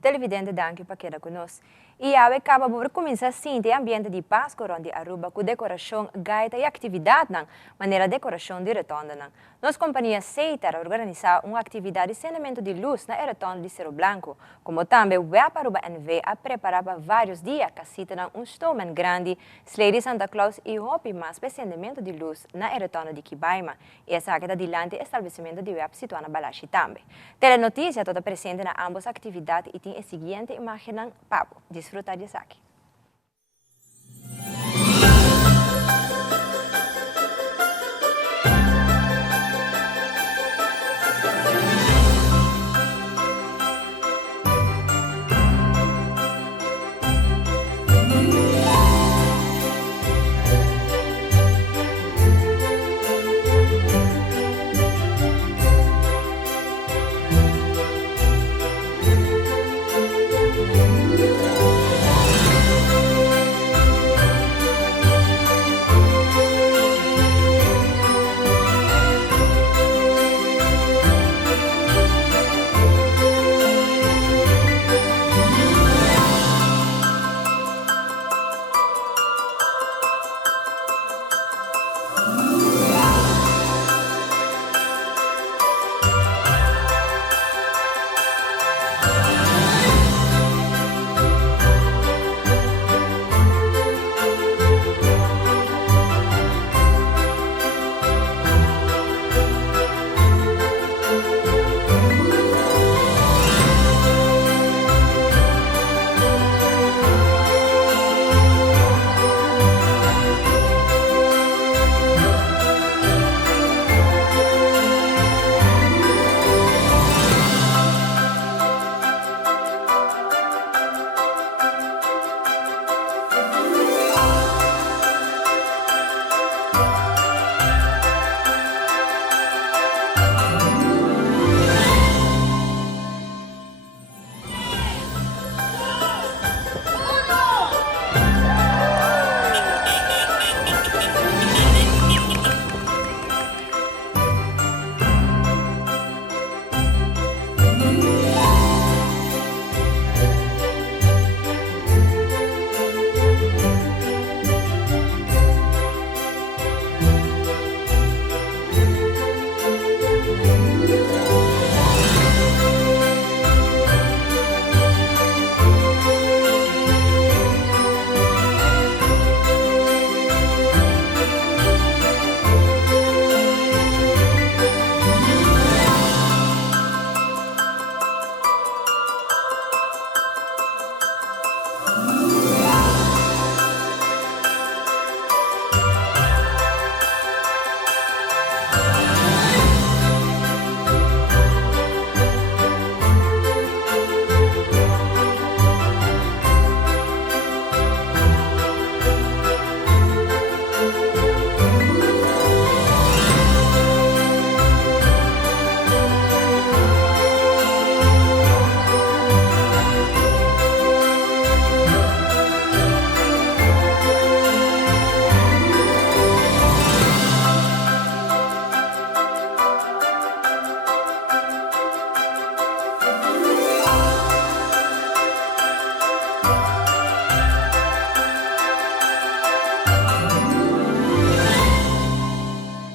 Televidente, danke para quedar conosco. E a acaba por começar assim o ambiente de Páscoa onde Aruba com decoração, gaita e atividade na maneira decoração de retonda. Nossa companhia aceita organizar uma atividade de acendimento de luz na retonda de Cerro Blanco, como também o Aruba NV a preparar para vários dias que um snowman grande, Slade Santa Claus e Hopi mais para acendimento de luz na retonda de Kibaima. E essa está dilante estabelecimento de web situado na Balashi também. Telenotícia toda presente na ambas atividades e tem a seguinte imagem na Pablo. Desfrutar de saque.